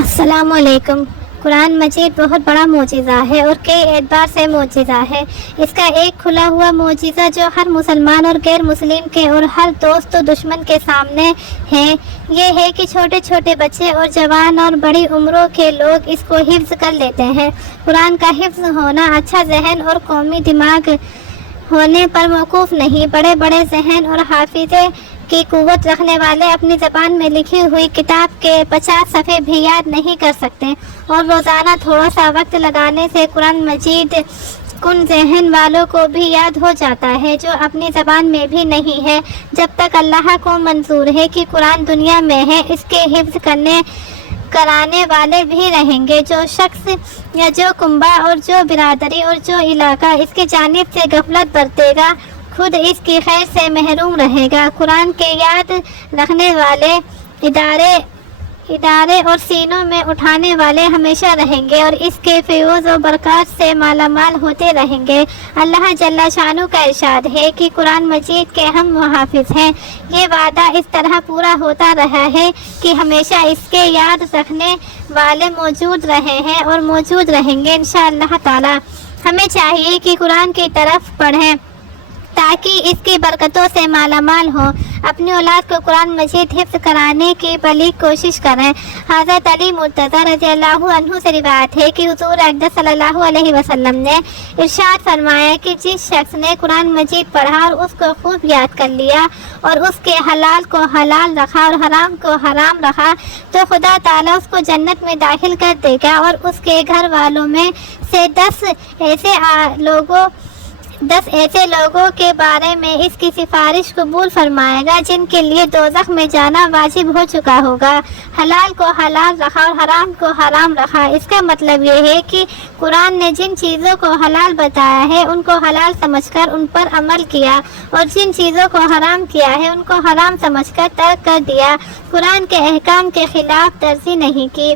السلام علیکم۔ قرآن مجید بہت بڑا معجزہ ہے اور کئی اعتبار سے معجزہ ہے۔ اس کا ایک کھلا ہوا معجزہ جو ہر مسلمان اور غیر مسلم کے اور ہر دوست و دشمن کے سامنے ہے، یہ ہے کہ چھوٹے چھوٹے بچے اور جوان اور بڑی عمروں کے لوگ اس کو حفظ کر لیتے ہیں۔ قرآن کا حفظ ہونا اچھا ذہن اور قومی دماغ ہونے پر موقوف نہیں، بڑے بڑے ذہن اور حافظے کی قوت رکھنے والے اپنی زبان میں لکھی ہوئی کتاب کے 50 صفحے بھی یاد نہیں کر سکتے، اور روزانہ تھوڑا سا وقت لگانے سے قرآن مجید کن ذہن والوں کو بھی یاد ہو جاتا ہے جو اپنی زبان میں بھی نہیں ہے۔ جب تک اللہ کو منظور ہے کہ قرآن دنیا میں ہے، اس کے حفظ کرانے والے بھی رہیں گے۔ جو شخص یا جو کنبہ اور جو برادری اور جو علاقہ اس کی جانب سے غفلت برتے گا، خود اس کی خیر سے محروم رہے گا۔ قرآن کے یاد رکھنے والے ادارے اور سینوں میں اٹھانے والے ہمیشہ رہیں گے اور اس کے فیوز و برکات سے مالا مال ہوتے رہیں گے۔ اللہ جل شانہ کا ارشاد ہے کہ قرآن مجید کے ہم محافظ ہیں۔ یہ وعدہ اس طرح پورا ہوتا رہا ہے کہ ہمیشہ اس کے یاد رکھنے والے موجود رہے ہیں اور موجود رہیں گے انشاءاللہ تعالی۔ ہمیں چاہیے کہ قرآن کی طرف پڑھیں تاکہ اس کی برکتوں سے مالا مال ہو۔ اپنی اولاد کو قرآن مجید حفظ کرانے کی بلی کوشش کریں۔ حضرت علی مرتضیٰ رضی اللہ عنہ سے روایت ہے کہ حضور اقدس صلی اللہ علیہ وسلم نے ارشاد فرمایا کہ جس شخص نے قرآن مجید پڑھا اور اس کو خوب یاد کر لیا اور اس کے حلال کو حلال رکھا اور حرام کو حرام رکھا، تو خدا تعالیٰ اس کو جنت میں داخل کر دے گا اور اس کے گھر والوں میں سے 10 ایسے لوگوں کے بارے میں اس کی سفارش قبول فرمائے گا جن کے لیے دوزخ میں جانا واجب ہو چکا ہوگا۔ حلال کو حلال رکھا اور حرام کو حرام رکھا، اس کا مطلب یہ ہے کہ قرآن نے جن چیزوں کو حلال بتایا ہے ان کو حلال سمجھ کر ان پر عمل کیا، اور جن چیزوں کو حرام کیا ہے ان کو حرام سمجھ کر ترک کر دیا۔ قرآن کے احکام کے خلاف ورزی نہیں کی۔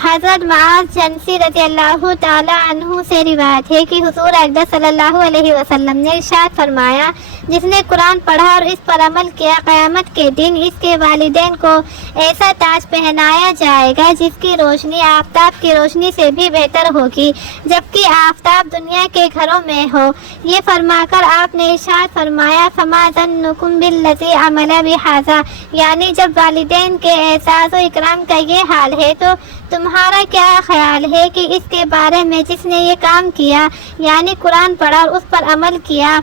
حضرت معاذ جنسی رضی اللہ تعالی عنہ سے روایت ہے کہ حضور اقدس صلی اللہ علیہ وسلم نے ارشاد فرمایا، جس نے قرآن پڑھا اور اس پر عمل کیا، قیامت کے دن اس کے والدین کو ایسا تاج پہنایا جائے گا جس کی روشنی آفتاب کی روشنی سے بھی بہتر ہوگی، جبکہ آفتاب دنیا کے گھروں میں ہو۔ یہ فرما کر آپ نے ارشاد فرمایا، فما ظنکم بالذی عمل بہذا، یعنی جب والدین کے اعزاز و اکرام کا یہ حال ہے تو تمہارا کیا خیال ہے کہ اس کے بارے میں جس نے یہ کام کیا، یعنی قرآن پڑھا اور اس پر عمل کیا،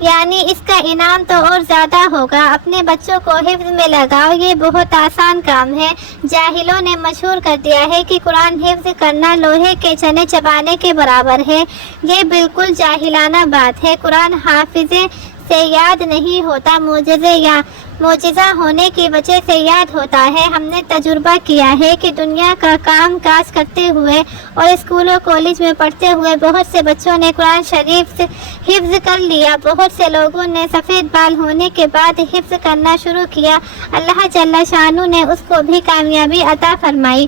یعنی اس کا انعام تو اور زیادہ ہوگا۔ اپنے بچوں کو حفظ میں لگاؤ، یہ بہت آسان کام ہے۔ جاہلوں نے مشہور کر دیا ہے کہ قرآن حفظ کرنا لوہے کے چنے چبانے کے برابر ہے۔ یہ بالکل جاہلانہ بات ہے۔ قرآن حافظے سے یاد نہیں ہوتا، معجزہ ہونے کی وجہ سے یاد ہوتا ہے۔ ہم نے تجربہ کیا ہے کہ دنیا کا کام کاج کرتے ہوئے اور اسکولوں کالج میں پڑھتے ہوئے بہت سے بچوں نے قرآن شریف حفظ کر لیا۔ بہت سے لوگوں نے سفید بال ہونے کے بعد حفظ کرنا شروع کیا۔ اللہ جل شانہ نے اس کو بھی کامیابی عطا فرمائی۔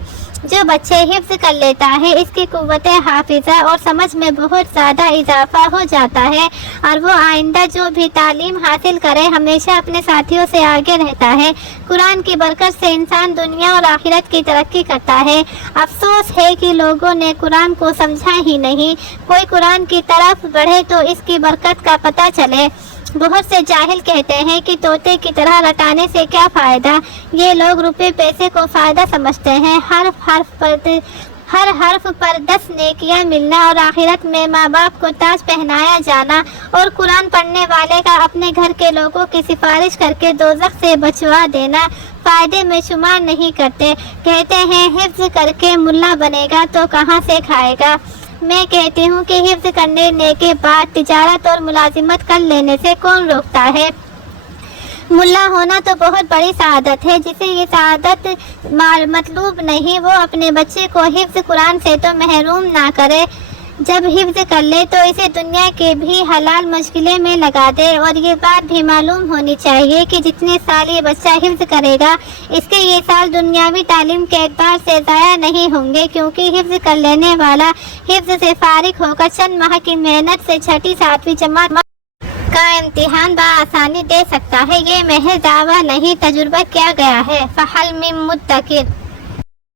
جو بچے حفظ کر لیتا ہے اس کی قوت حافظہ اور سمجھ میں بہت زیادہ اضافہ ہو جاتا ہے، اور وہ آئندہ جو بھی تعلیم حاصل کرے ہمیشہ اپنے ساتھیوں سے آگے رہتا ہے۔ قرآن کی برکت سے انسان دنیا اور آخرت کی ترقی کرتا ہے۔ افسوس ہے کہ لوگوں نے قرآن کو سمجھا ہی نہیں۔ کوئی قرآن کی طرف بڑھے تو اس کی برکت کا پتہ چلے۔ بہت سے جاہل کہتے ہیں کہ طوطے کی طرح رٹانے سے کیا فائدہ۔ یہ لوگ روپے پیسے کو فائدہ سمجھتے ہیں۔ ہر حرف پر 10 نیکیاں ملنا اور آخرت میں ماں باپ کو تاج پہنایا جانا، اور قرآن پڑھنے والے کا اپنے گھر کے لوگوں کی سفارش کر کے دوزخ سے بچوا دینا فائدے میں شمار نہیں کرتے۔ کہتے ہیں حفظ کر کے ملا بنے گا تو کہاں سے کھائے گا۔ میں کہتی ہوں کہ حفظ کرنے کے بعد تجارت اور ملازمت کر لینے سے کون روکتا ہے۔ ملا ہونا تو بہت بڑی سعادت ہے، جسے یہ سعادت مطلوب نہیں وہ اپنے بچے کو حفظ قرآن سے تو محروم نہ کرے۔ جب حفظ کر لے تو اسے دنیا کے بھی حلال مشغلے میں لگا دے، اور یہ بات بھی معلوم ہونی چاہیے کہ جتنے سال یہ بچہ حفظ کرے گا اس کے یہ سال دنیاوی تعلیم کے اعتبار سے ضائع نہیں ہوں گے، کیونکہ حفظ کر لینے والا حفظ سے فارغ ہو کر چند ماہ کی محنت سے 6 7ویں جماعت کا امتحان بآسانی دے سکتا ہے۔ یہ محض دعویٰ نہیں، تجربہ کیا گیا ہے۔ فحل من مدکر۔